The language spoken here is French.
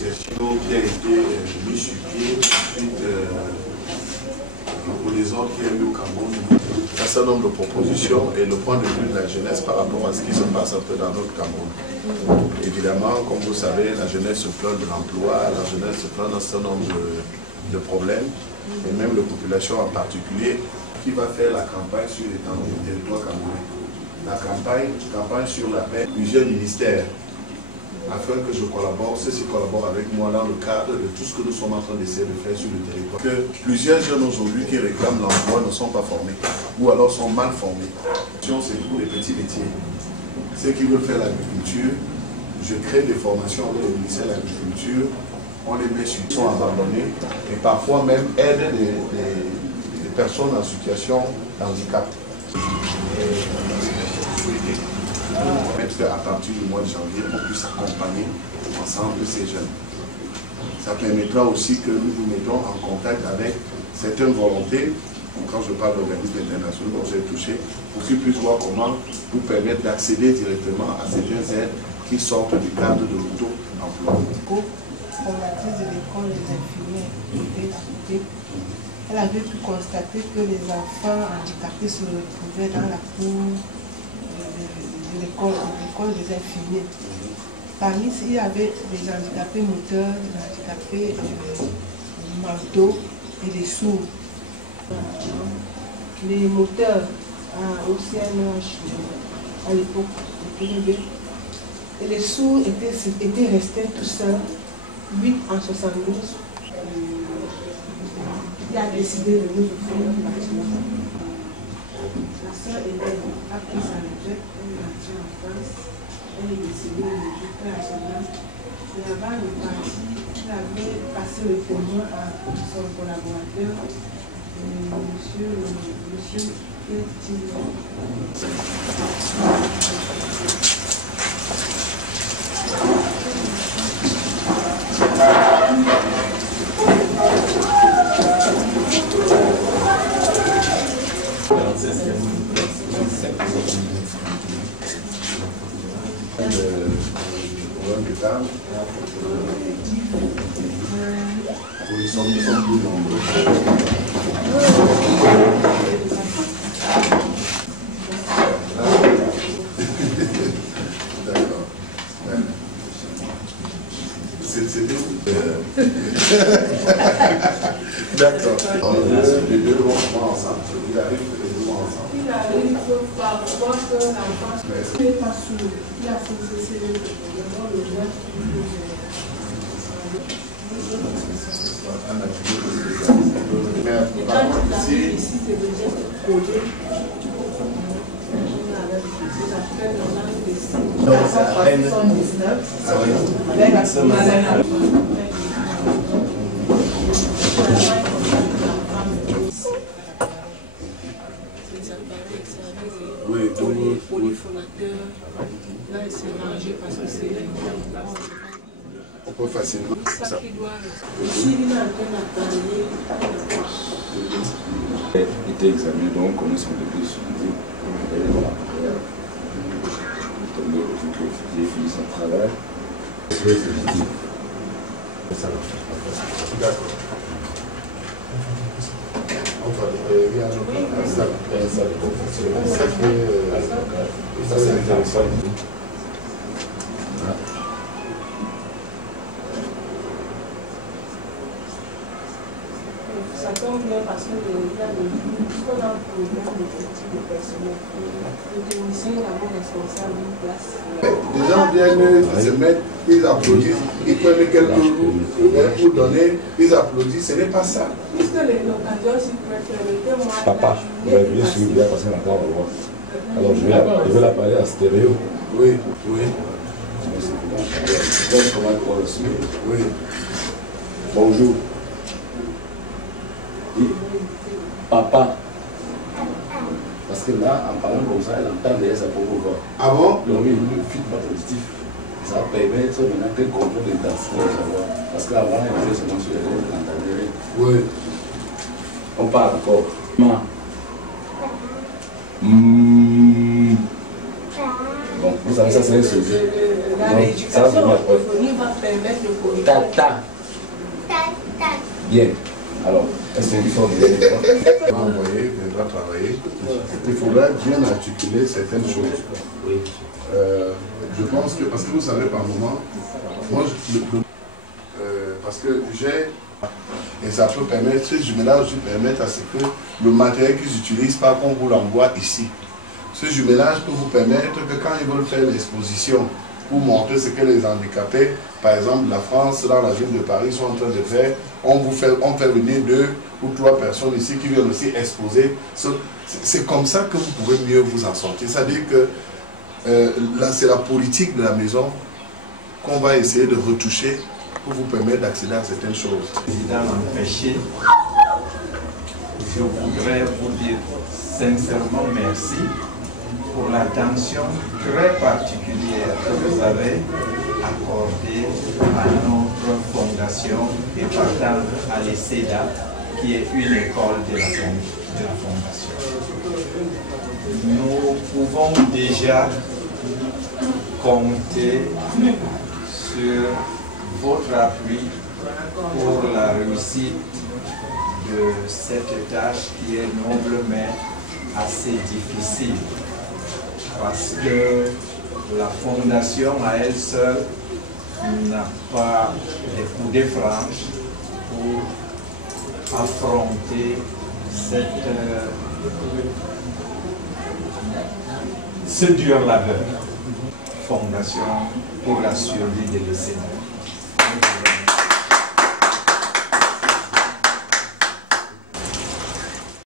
association qui a été mise sur pied suite au désordre qu'il y a eu au Cameroun. Un certain nombre de propositions et le point de vue de la jeunesse par rapport à ce qui se passe un peu dans notre Cameroun. Évidemment, comme vous savez, la jeunesse se plaint de l'emploi, la jeunesse se plaint d'un certain nombre de problèmes, et même la population en particulier, qui va faire la campagne sur l'étendue du territoire camerounais. La campagne sur la paix, plusieurs ministères, afin que je collabore, ceux-ci collaborent avec moi dans le cadre de tout ce que nous sommes en train d'essayer de faire sur le territoire. Que plusieurs jeunes aujourd'hui qui réclament l'emploi ne sont pas formés, ou alors sont mal formés. C'est pour les petits métiers. Ceux qui veulent faire l'agriculture, je crée des formations avec le ministère de l'Agriculture, on les met sur, ils sont abandonnés, et parfois même aident des personnes en situation de handicap. À partir du mois de janvier, on puisse accompagner ensemble ces jeunes. Ça permettra aussi que nous vous mettons en contact avec certaines volontés, quand je parle d'organismes internationaux dont j'ai touché, pour qu'ils puissent voir comment vous permettre d'accéder directement à certaines aides qui sortent du cadre de l'auto-emploi. Formatrice de l'école des infirmiers, elle avait pu constater que les enfants handicapés se retrouvaient dans la cour de l'école des infirmiers. Parmi eux, il y avait des handicapés moteurs, des handicapés mentaux et des sourds. Les moteurs au CNH à l'époque, et les sourds étaient restés tout seuls, 8 en 72. Il a décidé de nous offrir un bâtiment. La soeur a pris sa retraite, elle est partie en France, elle est décédée le jour à son âge. Et avant de partir, elle avait passé le témoin à son collaborateur, monsieur Tilo. Ils sont plus nombreux. D'accord. C'était où? D'accord. Les deux vont ensemble. Il arrive que les deux vont ensemble. Il arrive par voir que l'enfant n'est pas sourd. Il a fait cesser le droit. Et quand il arrive ici, c'est déjà collé. On appelle dans langue des signes. Donc, ça fait 79. Avec la semaine. Oui, pour les fondateurs, là, il s'est rangé parce que c'est on peut facilement. ça qui doit rester. Ici, il est en train d'appareiller. Il était examiné, donc on connaît son début suivi. Elle est là. Tombé au jour que j'ai fini son travail. Oui, c'est dit. Ça va. D'accord. On va regarder ça. Ça, c'est intéressant. Ça tombe bien parce que il y a qu'on a un problème de personnel. Le technicien est d'abord responsable d'une place. Les gens viennent se mettre, ils applaudissent, ils prennent quelques jours pour donner, ils applaudissent, ce n'est pas ça. Puisque l'occasion s'y préfère, moi. Papa, vous avez bien sûr, il va passer la parole. Alors je vais la parler en stéréo. Oui, oui. Comment on le suit? Oui. Bonjour. Dis, papa. Parce que là, en parlant comme ça, elle entend derrière sa propre voix. Ah bon? Donc, il y a un feedback positif. Ça permet maintenant qu'elle contrôle l'intensité de sa voix. Parce qu'avant, elle faisait seulement sur les lèvres, elle entendait. Oui. On parle encore. Ma. Bon, vous savez, ça c'est un sujet. La rééducation en orthophonie va permettre de corriger. Tata. Bien. Alors, est-ce qu'il faut dire On va envoyer, viendra travailler. Il faudra bien articuler certaines choses. Oui. Je pense que, parce que vous savez par moment, moi, parce que j'ai, et ça peut permettre, ce jumelage peut permettre à ce que le matériel qu'ils utilisent pas qu'on vous l'envoie ici. Ce jumelage peut vous permettre que quand ils veulent faire l'exposition pour montrer ce que les handicapés, par exemple la France, dans la ville de Paris, sont en train de faire, on fait venir 2 ou 3 personnes ici qui viennent aussi exposer. C'est comme ça que vous pouvez mieux vous en sortir. C'est-à-dire que là, c'est la politique de la maison qu'on va essayer de retoucher pour vous permettre d'accéder à certaines choses. Président empêché, je voudrais vous dire sincèrement merci pour l'attention très particulière que vous avez accordée à notre fondation et partant à l'ECEDA, qui est une école de la fondation. Nous pouvons déjà compter sur votre appui pour la réussite de cette tâche qui est noble mais assez difficile, parce que la fondation à elle seule n'a pas les coudées franches pour affronter ce dur labeur. Fondation pour la survie de l'ECEDA.